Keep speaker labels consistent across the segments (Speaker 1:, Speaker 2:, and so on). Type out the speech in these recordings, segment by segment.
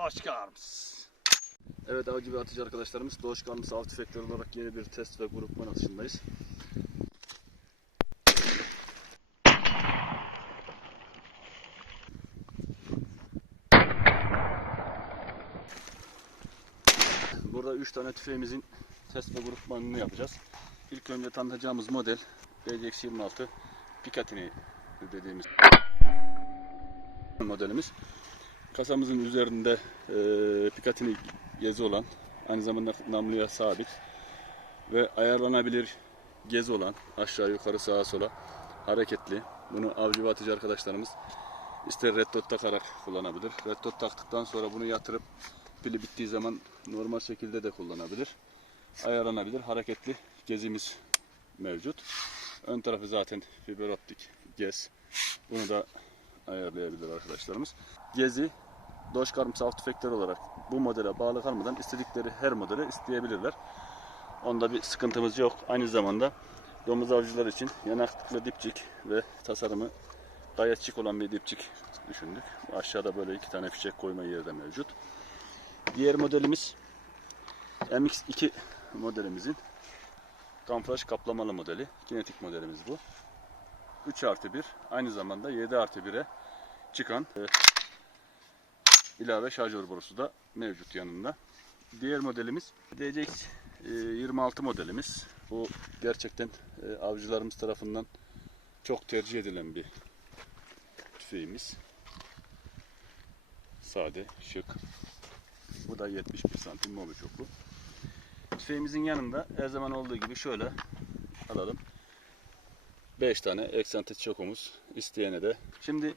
Speaker 1: Arms. Evet avcı ve atıcı arkadaşlarımız Doşka Arms av tüfekleri olarak yeni bir test ve grupman atışındayız. Burada 3 tane tüfeğimizin test ve grupmanını yapacağız. İlk önce tanıtacağımız model BCX26 Picatinny dediğimiz modelimiz. Kasamızın üzerinde e, Picatinny gezi olan, aynı zamanda namluya sabit ve ayarlanabilir gezi olan, aşağı yukarı sağa sola hareketli. Bunu avcı ve atıcı arkadaşlarımız ister red dot takarak kullanabilir. Red dot taktıktan sonra bunu yatırıp pili bittiği zaman normal şekilde de kullanabilir. Ayarlanabilir hareketli gezimiz mevcut. Ön tarafı zaten fiber optik gez. Bunu da ayarlayabilir arkadaşlarımız. Gezi Doşkarms av tüfekleri olarak bu modele bağlı kalmadan istedikleri her modele isteyebilirler. Onda bir sıkıntımız yok. Aynı zamanda domuz avcılar için yanaklıklı dipçik ve tasarımı gayet olan bir dipçik düşündük. Aşağıda böyle iki tane fişek koyma yeri de mevcut. Diğer modelimiz MX2 modelimizin kamuflaj kaplamalı modeli. Kinetik modelimiz bu. 3 artı 1 aynı zamanda 7 artı 1'e çıkan e, ilave şarjör borusu da mevcut yanında. Diğer modelimiz DCX e, 26 modelimiz. Bu gerçekten e, avcılarımız tarafından çok tercih edilen bir tüfeğimiz. Sade, şık. Bu da 71 santim mobi çoklu. Tüfeğimizin yanında her zaman olduğu gibi şöyle alalım. 5 tane eksantrik çokumuz isteyene de. Şimdi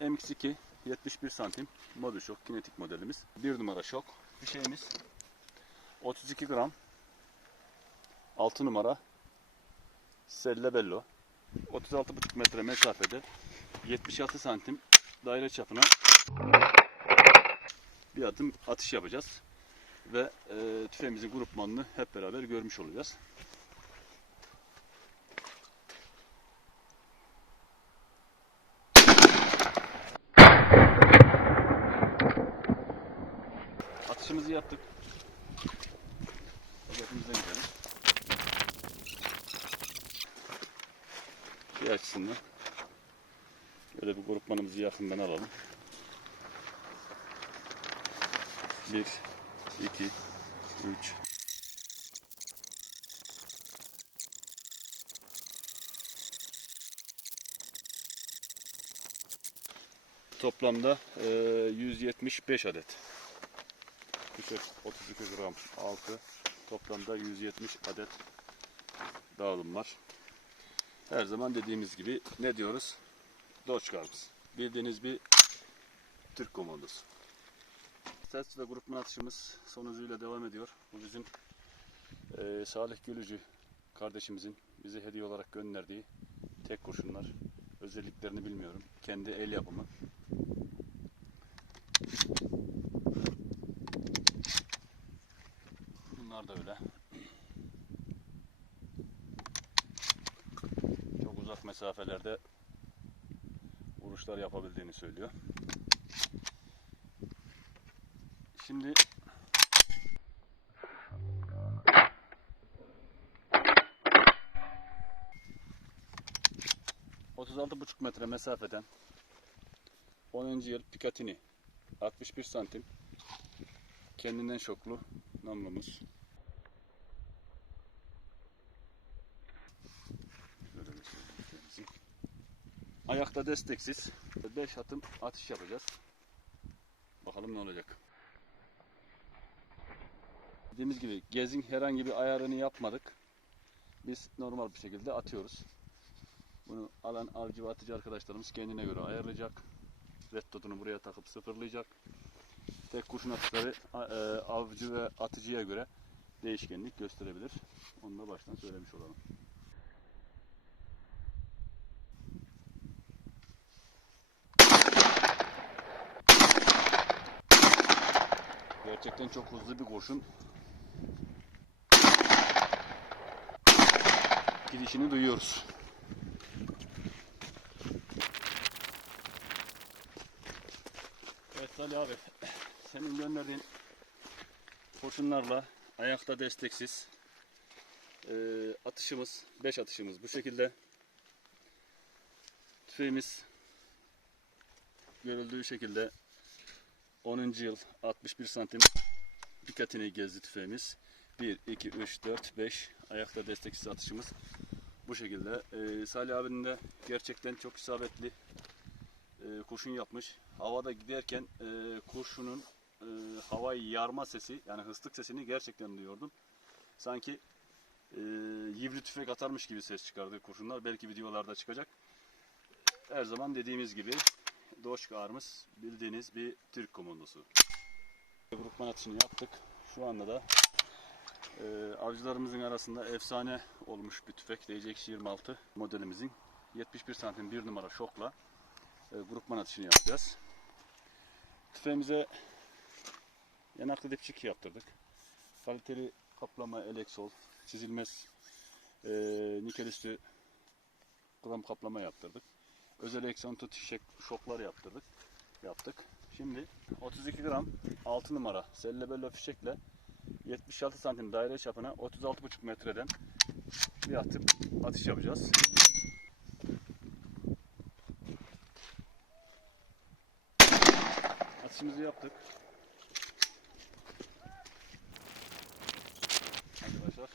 Speaker 1: MX2 71 santim modu şok kinetik modelimiz. 1 numara şok. Fişeğimiz 32 gram 6 numara Selle Bello 36,5 metre mesafede 76 santim daire çapına bir adım atış yapacağız. Ve e, tüfeğimizin grupmanını hep beraber görmüş olacağız. Atışımızı yaptık. Hedefimize gidelim. Şey açısından böyle bir grupmanımızı yakından alalım. 1 2 3 Toplamda e, 175 adet. Küçük 32 gram 6 toplamda 170 adet dağılım var. Her zaman dediğimiz gibi ne diyoruz? Carbs. Bildiğiniz bir Türk komandosu. Test ve grupman atışımız son hızıyla devam ediyor. Bu bizim eee Salih Gülücü kardeşimizin bize hediye olarak gönderdiği tek kurşunlar. Özelliklerini bilmiyorum. Kendi el yapımı. Bunlar da öyle. Çok uzak mesafelerde vuruşlar yapabildiğini söylüyor. Şimdi ...36,5 metre mesafeden... ...10. yıl Picatinny... ...61 santim... ...kendinden şoklu namlumuz... Şöyle göstereyim. Ayakta desteksiz... ...5 atım atış yapacağız... ...bakalım ne olacak... Dediğimiz gibi gezin herhangi bir ayarını yapmadık. Biz normal bir şekilde atıyoruz. Bunu alan avcı ve atıcı arkadaşlarımız kendine göre ayarlayacak. Red dotunu buraya takıp sıfırlayacak. Tek kurşun atışları e, avcı ve atıcıya göre değişkenlik gösterebilir. Onu da baştan söylemiş olalım. Gerçekten çok hızlı bir kurşun. Gidişini duyuyoruz. Evet Salih abi. senin gönderdiğin kurşunlarla ayakta desteksiz e, atışımız 5 atışımız bu şekilde. Tüfeğimiz görüldüğü şekilde 10. yıl 61 santim dikkatini gezdi tüfeğimiz. 1, 2, 3, 4, 5 ayakta desteksiz atışımız bu şekilde. Ee, Salih abinin de gerçekten çok isabetli e, kurşun yapmış. Havada giderken e, kurşunun e, havayı yarma sesi yani hıstık sesini gerçekten duyuyordum. Sanki e, yivli tüfek atarmış gibi ses çıkardı kurşunlar. Belki videolarda çıkacak. Her zaman dediğimiz gibi Doşkar'ımız bildiğiniz bir Türk komandosu. Grupman atışını yaptık. Şu anda da e, avcılarımızın arasında efsane olmuş bir tüfek DCX-26 modelimizin 71 santim bir numara şokla e, grupman atışını yapacağız. Tüfeğimize yanaklı dipçik yaptırdık. Kaliteli kaplama eleksol, çizilmez e, nikel üstü gram kaplama yaptırdık. Özel eksantı şek şoklar yaptırdık. Yaptık. Şimdi 32 gram 6 numara sellebello fişekle 76 santim daire çapına 36,5 metreden bir atıp atış yapacağız. Atışımızı yaptık. Arkadaşlar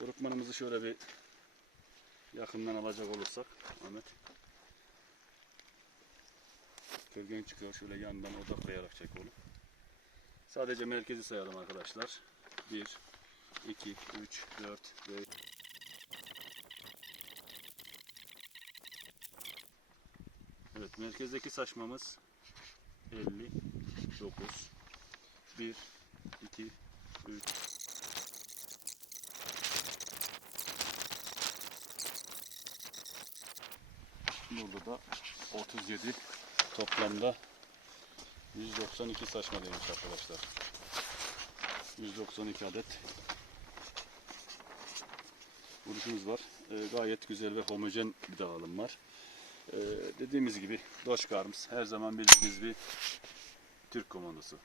Speaker 1: grupmanımızı şöyle bir yakından alacak olursak Ahmet Gölgen çıkıyor şöyle yandan odaklayarak çek onu. Sadece merkezi sayalım arkadaşlar. 1, 2, 3, 4, 5. Evet merkezdeki saçmamız 59. 1, 2, 3, Burada da 37 toplamda 192 saçma demiş arkadaşlar. 192 adet vuruşumuz var. Ee, gayet güzel ve homojen bir dağılım var. Ee, dediğimiz gibi Doşkar'ımız her zaman bildiğiniz bir Türk komandosu.